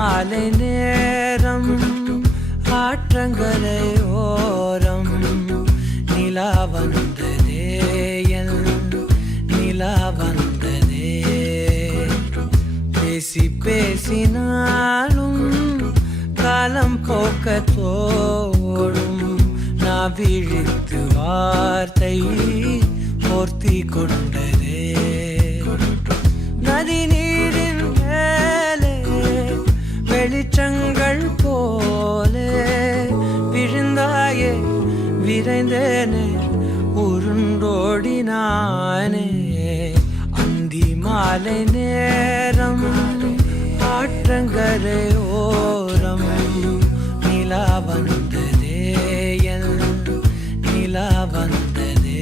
மாலை நேரம் ஆற்றங்கரையோரம் நிலா வந்ததே என் நிலா வந்ததே பேசி பேசினாலும் காலம் போக்க தோடும் நான் விழித்து வார்த்தை போர்த்தி கொண்டதே நதி நீரின் மேலே வெளிச்சங்கள் போலே விழுந்தாயே விரைந்தேனே உருண்டோடினானே அந்தி மாலை நேரம் ஆற்றங்கரையோரம் நிலா வந்ததே என் நிலா வந்ததே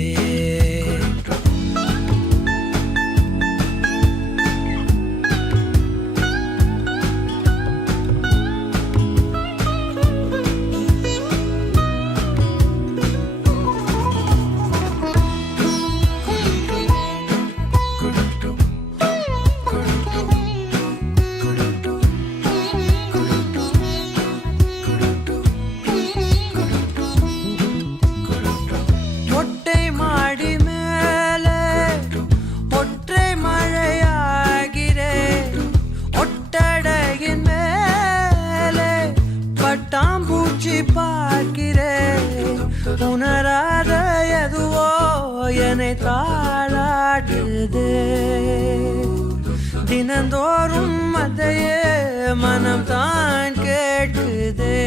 உணராத எதுவோ என்னை தாளாட்டுதே தினந்தோறும் அதையே மனம் தான் கேட்குதே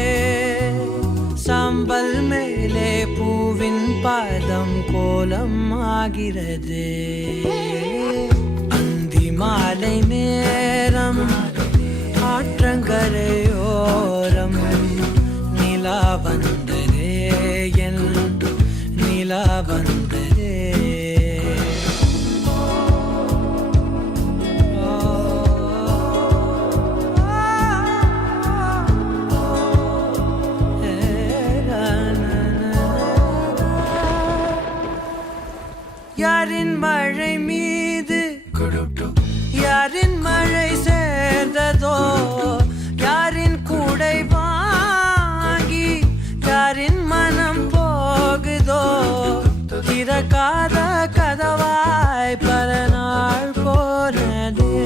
சாம்பல் மேலே பூவின் பாதம் கோலம் ஆகிறது அந்தி மாலை நேரம் ஆற்றங்கரையோரம் நிலா வந்ததே என் நிலா வந்ததே யாரின் மழை மீது யாரின் மழை சேர்ந்ததோ யாரின் கூடை வாங்கி யாரின் மனம் போகுதோ திறக்காத கதவாய் பல நாள் போனதே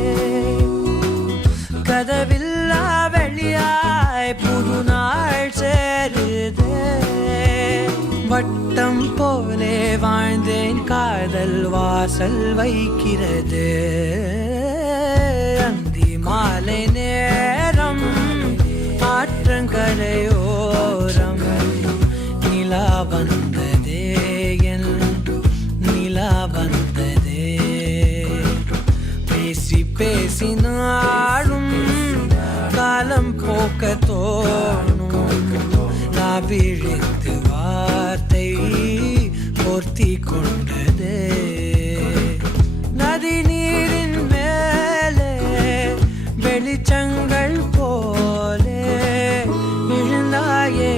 கதவில்லா வெளியாய் புது நாள் சேருதே வட்டம் போலே வாழ்ந்தேன் காதல் வாசல் வைக்கிறது அந்தி மாலை நேரம் ஆற்றங்கரையோரம் நிலா வந்ததே என் நிலா வந்ததே பேசி பேசினாலும் காலம் போக்க தோணும் நான் விழித்து வார்த்தை போர்த்தி கொண்டதே நதி நீரின் மேலே வெளிச்சங்கள் போலே விழுந்தாயே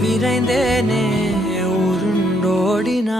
விரைந்தேனே உருண்டோடினானே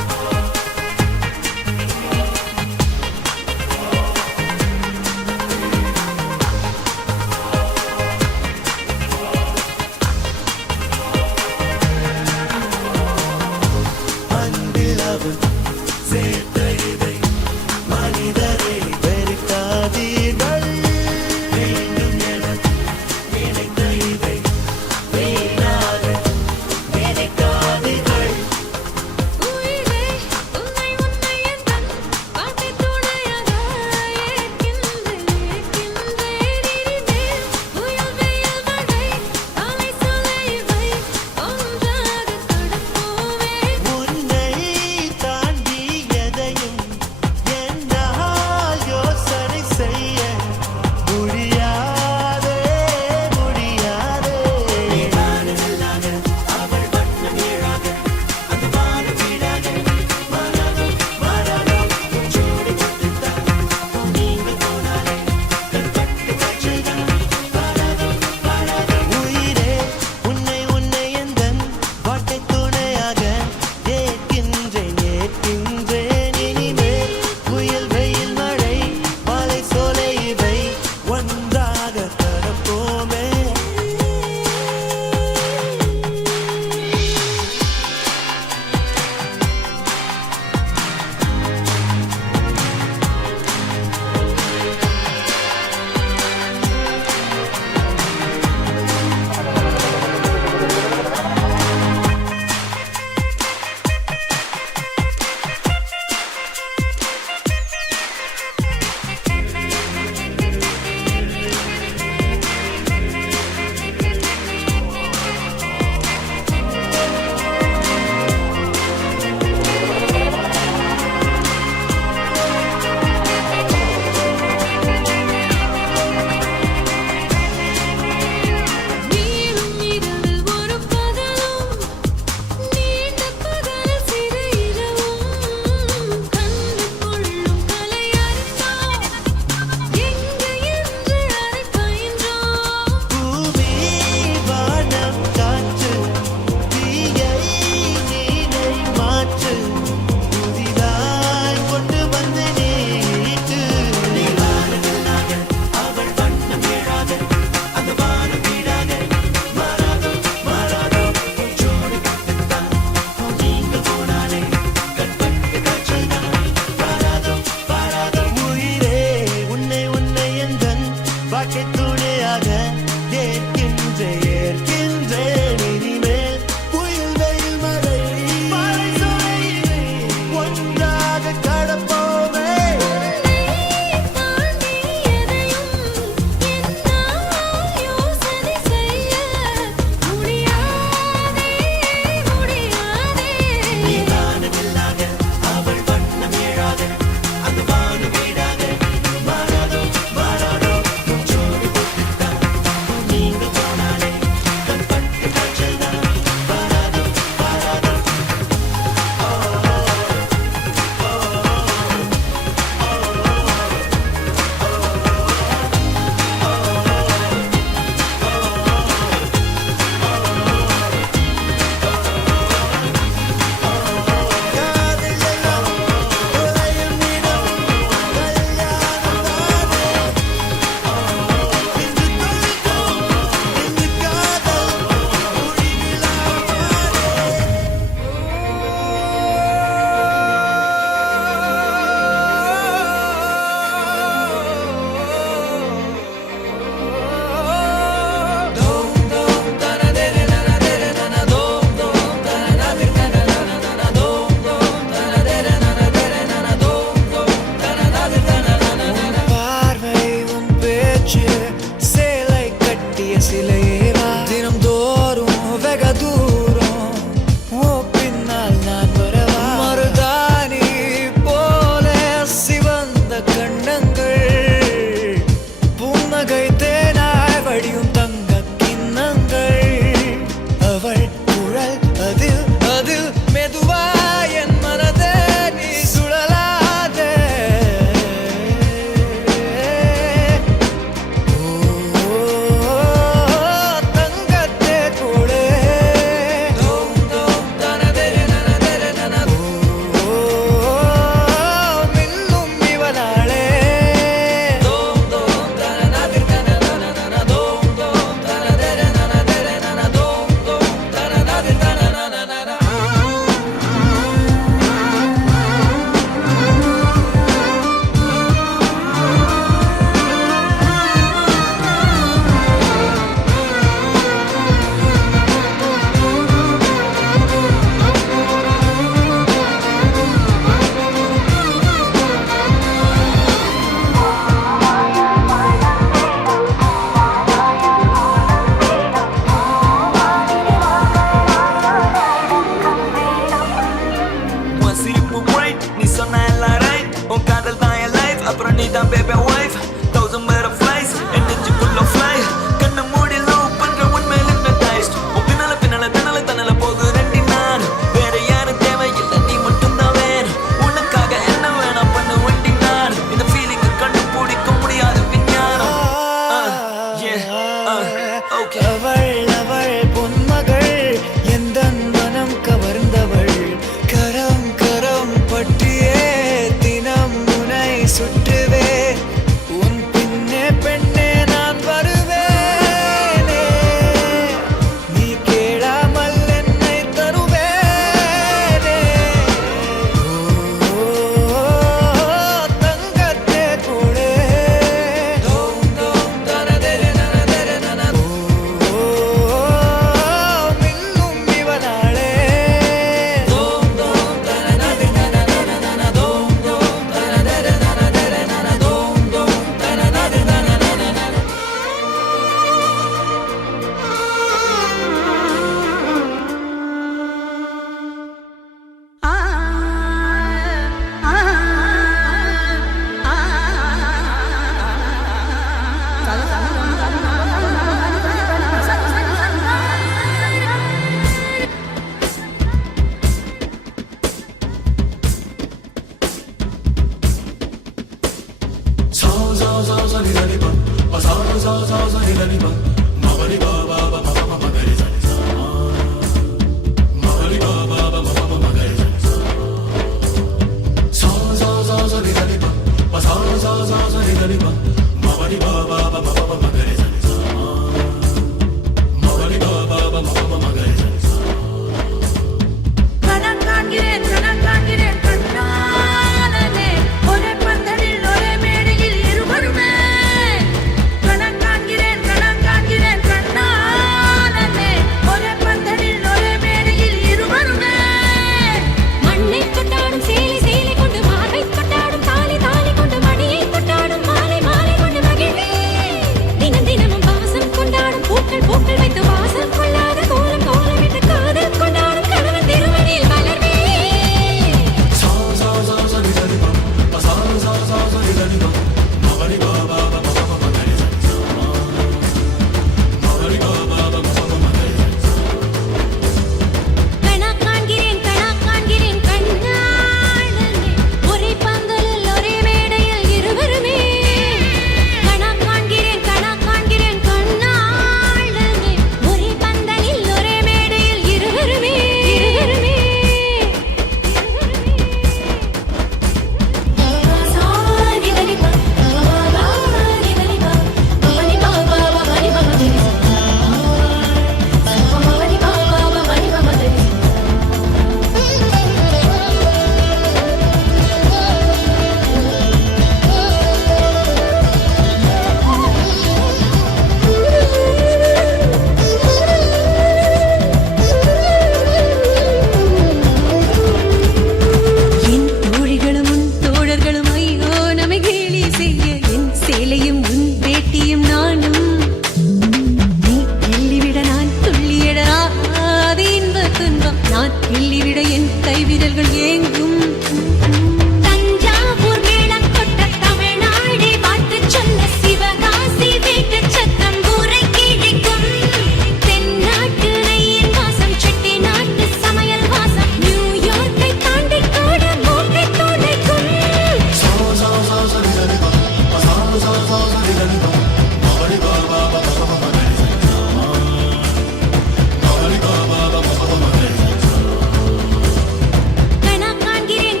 கணா காண்கிறேன்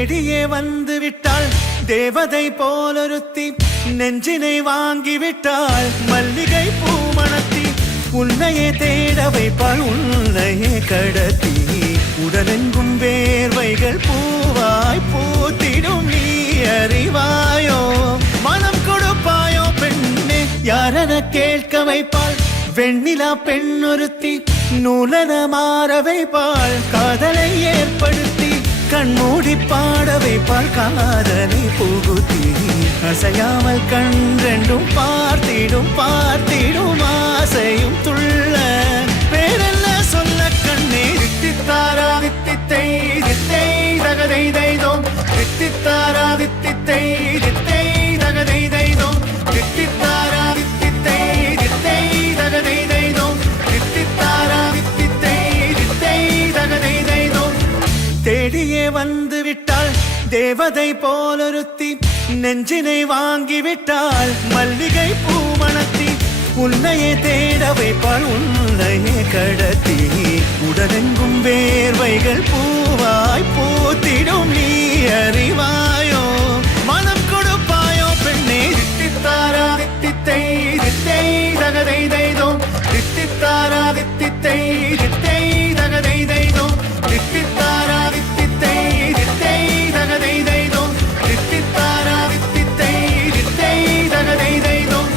தேடியே வந்து விட்டாள் தேவதை போலொருத்தி நெஞ்சினை வாங்கி விட்டாள் மல்லிகை பூ மணத்தி உன்னையே தேட வைப்பாள் உன்னையே கடத்தி உடலெங்கும் வேர்வைகள் பூவாய் பூத்திடும் நீ அறிவாயோ மனம் கொடுப்பாயோ பெண்ணே யாரென கேட்க வைப்பாள் வெண்ணிலா பெண்ணொருத்தி நூலன மாற வைப்பாள் காதலை ஏற்படுத்தி கண்மூடி பாட வைப்பாள் காதலை புகுத்தி அசையாமல் கண் ரெண்டும் பார்த்திடும் பார்த்திடும் ஆசையும் துள்ள பேரெல்ல சொல்ல கண்ணே தித்தித்தாரா தித்தித்தை தித்தை தகதை தைதோம் தித்தித்தாரா தித்தித்தை தித்தை தகதை தைதோம் தித்தித்தாரா தித்தித்தை தித்தை தகதை தைதோம் தித்தித்தாரா தித்தித்தை தித்தை தகதை தைதோம் தேடியே வந்து விட்டாள் தேவதை போலொருத்தி நெஞ்சினை வாங்கி விட்டாள் மல்லிகை பூ மணத்தி உன்னையே தேட வைப்பாள் உன்னையே கடத்தி உடலெங்கும் வேர்வைகள் பூவாய் பூத்திடும் நீ அறிவாயோ மனம் கொடுப்பாயோ பெண்ணே தித்தித்தாரா தித்தித்தை தித்தை தகதை தைதோம் தித்தித்தாரா தித்தித்தை தித்தை தகதை தைதோம் தித்தித்தாரா தித்தித்தை தித்தை தகதை தைதோம் தித்தித்தாரா தித்தித்தை தித்தை தகதை தைதோம்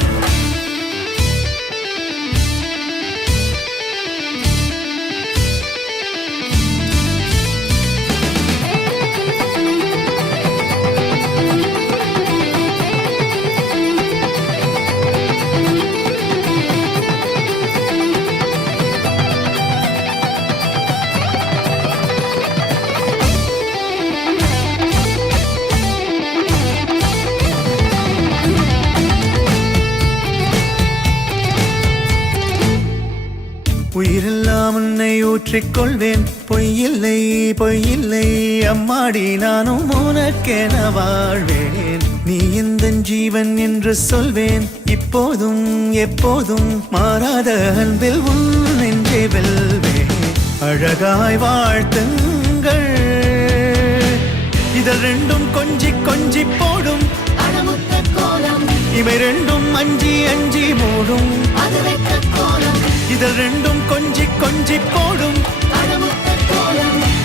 உயிரெல்லாம் உன்னை ஊற்றிக்கொள்வேன் பொய்யில்லை பொய்யில்லை அம்மாடி நானும் உனக்கென வாழ்வேன் நீ இந்த ஜீவன் என்று சொல்வேன் இப்போதும் எப்போதும் மாறாத அன்பில் உன் நெஞ்சை வெல்வேன் அழகாய் வாழ்த்துங்கள் இதழ் ரெண்டும் கொஞ்சி கொஞ்சி போடும் இவை ரெண்டும் அஞ்சி அஞ்சி மூடும் இதழ் ரெண்டும் கொஞ்சி கொஞ்சி போடும்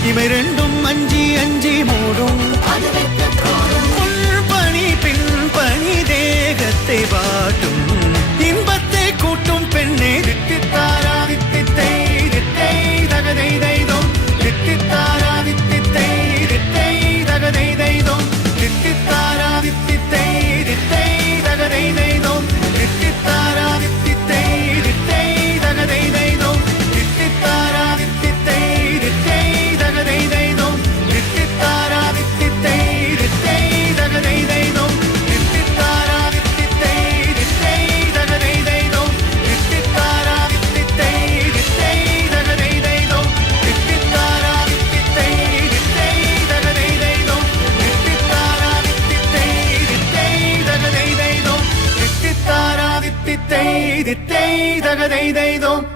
இவை ரெண்டும் அஞ்சி அஞ்சி மூடும் முன்பணி பின்பணி தேகத்தை வாட்டும் இன்பத்தை கூட்டும் பெண்ணே தித்தித்தாரா தித்தித்தை தித்தை தகதை தைதோம் தித்தித்தாரா தித்தித்தை தித்தை தகதை தைதோம் தித்தித்தாரா தித்தித்தை தித்தை தகதை தைதோம் தித்தித்தாரா தித்தித்தை தித்தை தகதை தைதோம் தித்தித்தாரா தித்தித்தை தித்தை தகதை தைதோம் தித்தித்தாரா தித்தித்தை தித்தை தகதை தைதோம் தித்தித்தாரா தித்தித்தை தித்தை தகதை தைதோம் தித்தித்தாரா தித்தித்தை தித்தை தகதை தைதோம் தித்தித்தாரா தித்தித்தை தித்தை தகதை தைதோம் தித்தித்தாரா தித்தித்தை தித்தை தகதை தைதோம் தித்தித்தாரா தித்தித்தை தித்தை தகதை தைதோம்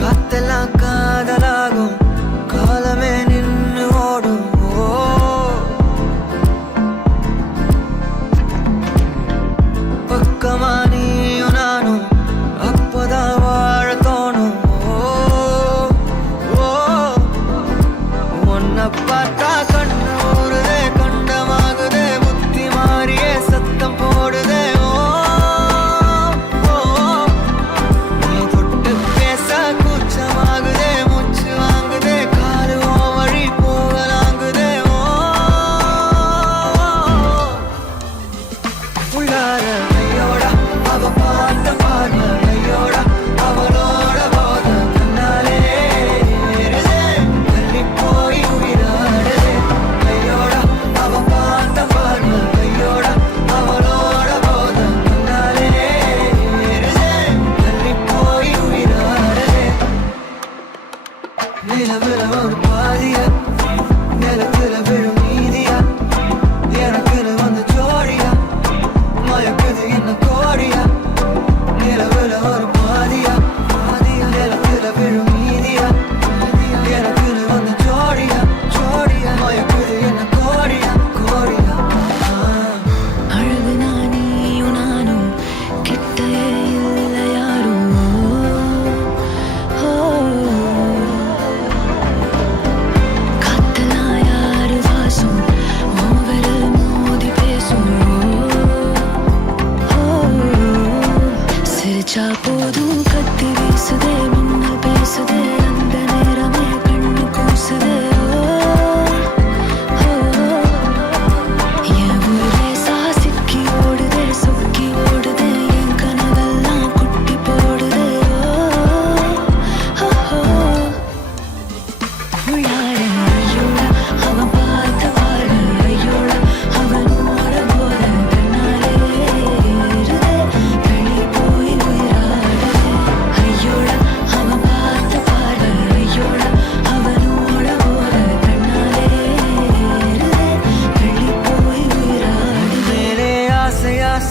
காத்தெல்லாம் காதலாகும் காலமே நின்று ஓடும் ஓ பக்கமா நீயும் நானும் அப்பதான் வாழ தோணும் ஓ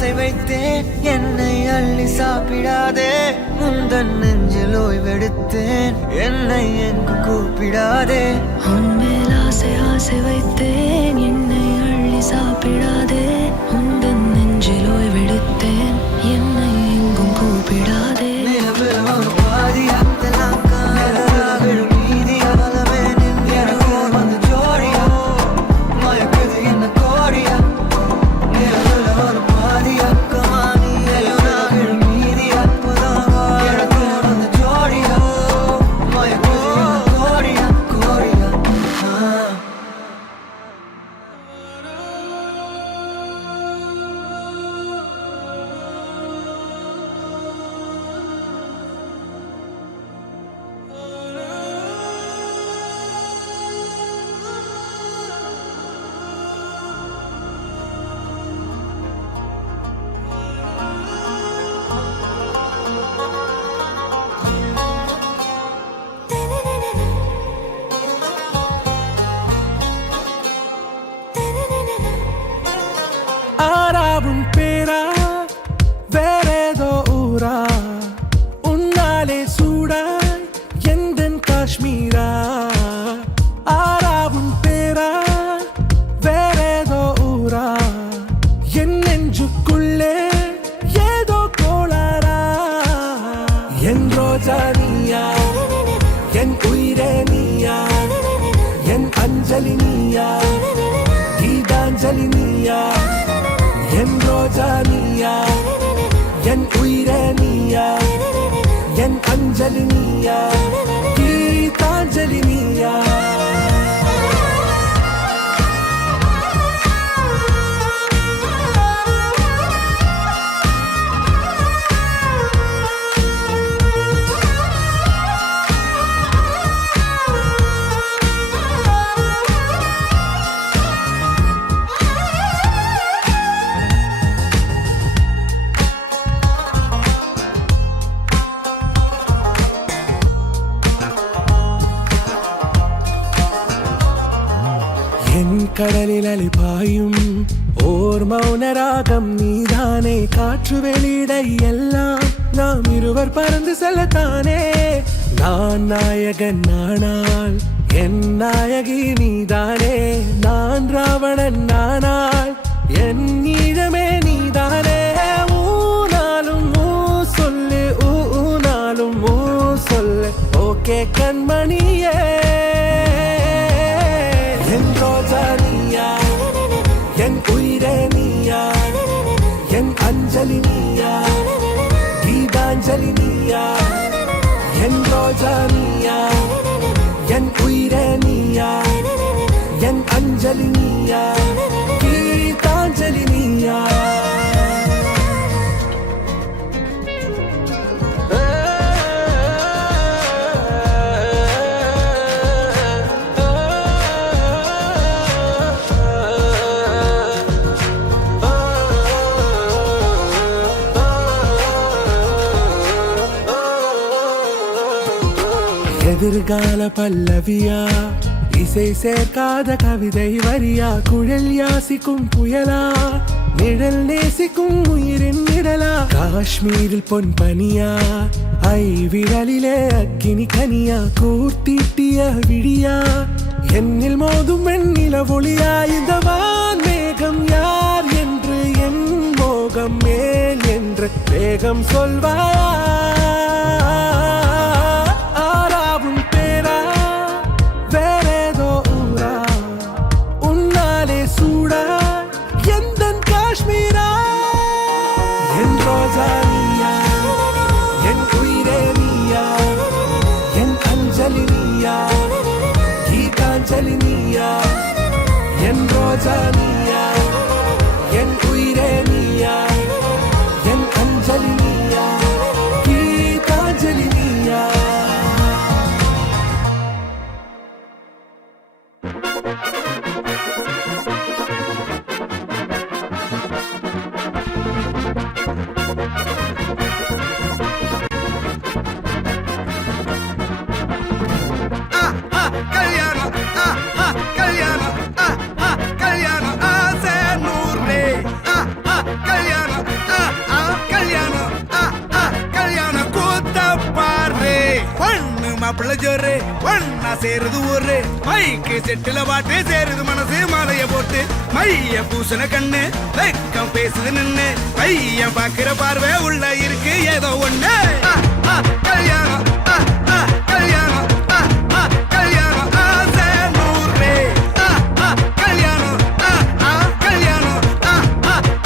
ஆசை வைத்தேன் என்னை அள்ளி சாப்பிடாதே முந்தன் நெஞ்சில் ஓய்வெடுத்தேன் என்னை எங்கு கூப்பிடாதே உன்மேல் ஆசை ஆசை வைத்தேன் என்னை அள்ளி சாப்பிடாதே உந்தன் நெஞ்சில் ஓய்வெடுத்தேன் என்னை எங்கும் கூப்பிடாதே நிலவில் ஒரு பாதியா தெலாங்கா விழும் மீதியா பலமே நின்று வந்து ஜோடியா மயக்குது என்ன கோடியா நிலவில் ஒரு பாதியா கமானியா விழும் மீதியா புதாவா எனக்கு வந்து ஜோடியா மயக்குது என்ன கோடியா கோடியா ஆறாவும் பேரா வேறேதோ ஊரா உன்னாலே சூடாய் எந்தன் காஷ்மீரா ஆறாவும் பேரா வேறேதோ ஊரா என் நெஞ்சுக்குள்ளே ஏதோ கோளாரா என் ரோஜா நீயா என் உயிரே நீயா என் அஞ்சலி நீயா கீதாஞ்சலி நீயா என் ரோஜா நீயா என் உயிரே நீயா என் அஞ்சலி நீயா கீதாஞ்சலி நீயா என் கடலில் அலிபாயும் ஓர் மௌனராகம் நீதானே காற்று வெளியிட எல்லாம் நாம் இருவர் பறந்து செல்லத்தானே நான் நாயகன் நானால் என் நாயகி நீதானே நான் ராவணன் நானால் என் ஈழமே நீதானே ஊனாலும் ஊ சொல்லு ஊனாலும் ஊ சொல்லு ஓகே கண்மணியே என் ரோஜா நீயா என் உயிரே நீயா என் அஞ்சலி நீயா கீதாஞ்சலி நீயா என் ரோஜா நீயா என் உயிரே நீயா என் அஞ்சலி நீயா கீதாஞ்சலி நீயா எதிர்கால பல்லவியா இசை சேர்க்காத கவிதை வரியா குழல் யாசிக்கும் புயலா நிழல் நேசிக்கும் உயிரின் நிழலா காஷ்மீரில் பொன் பனியா ஐ விரலிலே அக்கினி கனியா கூர்த்திட்டிய விடியா என்னில் மோதும் வெண்ணில ஒளியா இந்த வான் மேகம் யார் என்று என் மோகம் மேல் என்று வேகம் சொல்வாயா கீதாஞ்சலி நீயா என் ரோஜா நீயா என் உயிரே நீயா என் அஞ்சலி நீயா ஜோரு ஒன்னா சேருது ஊரு மைக்கு செட்டுல பாட்டு சேருது மனசு மாலைய போட்டு மைய பூசண கண்ணு வெக்கம் பேசுது நின்னு பையன் பாக்குற பார்வை உள்ள இருக்கு ஏதோ ஒண்ணு கல்யாணம் கல்யாணம் கல்யாணம் ஆசை நூறு கல்யாணம் கல்யாணம்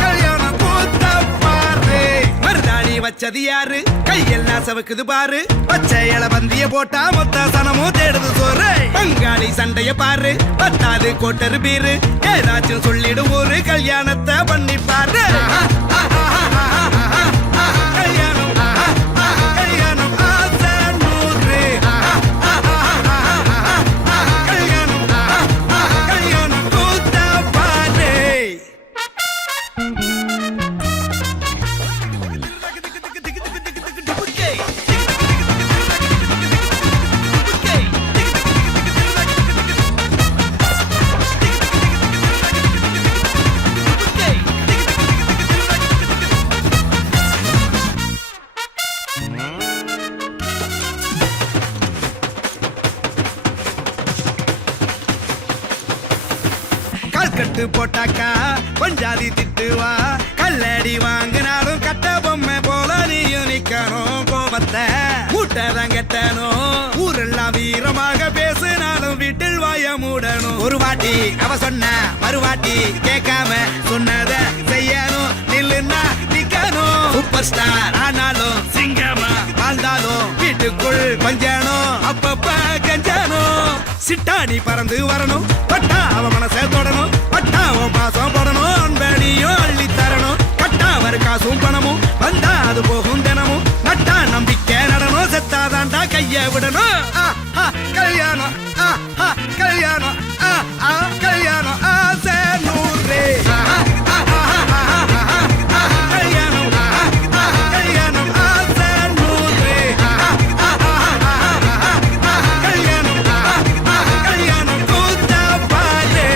கல்யாணம் கூத்த பாரு மருதாணி வச்சது யாரு கையெல்லாம் சவுக்குது பாரு பச்சை இல பந்திய போட்டா மொத்த சனமும் தேடுது சோறு பங்காளி சண்டைய பாரு பத்தாது கோட்டரு பீரு ஏதாச்சும் சொல்லிடும் ஒரு கல்யாணத்தை பண்ணி பாரு கல்யாணம் கல்யாணம் ஆசை நூறு கல்யாணம் கல்யாணம் கூத்த பாரு கட்டு போட்டாக்கா கொஞ்சாதி திட்டுவா கல்லடி வாங்கினாலும் கட்ட பொம்மை போல நீயும் நிக்கணும் கோபத்தை மூட்டதான் கெட்டணும் ஊரெல்லாம் வீரமாக பேசினாலும் வீட்டில் வாய மூடணும் ஒரு வாட்டி அவ சொன்ன மறுவாட்டி கேட்காம சொன்னத செய்யணும் நில்லுன்னா நிக்கணும் சூப்பர் ஸ்டார் ஆனாலும் சிங்கமா வாழ்ந்தாலும் வீட்டுக்குள் கொஞ்சணும் அப்பப்ப கஞ்சணும் சிட்டாணி பறந்து வரணும் பட்டா அவ மனசை தொடணும் பட்டாவும் பாசம் போடணும் அன்பனியும் அள்ளி தரணும் கட்டா வரு காசும் பணமும் வந்தா அது போகும் தினமும் நட்டா நம்பிக்கை நடணும் செத்தாதான்டா கைய விடணும் கல்யாணம் கல்யாணம் கல்யாணம் ஆசை நூறு கல்யாணம் கல்யாணம் ஆசை நூறு கல்யாணம் கல்யாணம் கூத்த பாரு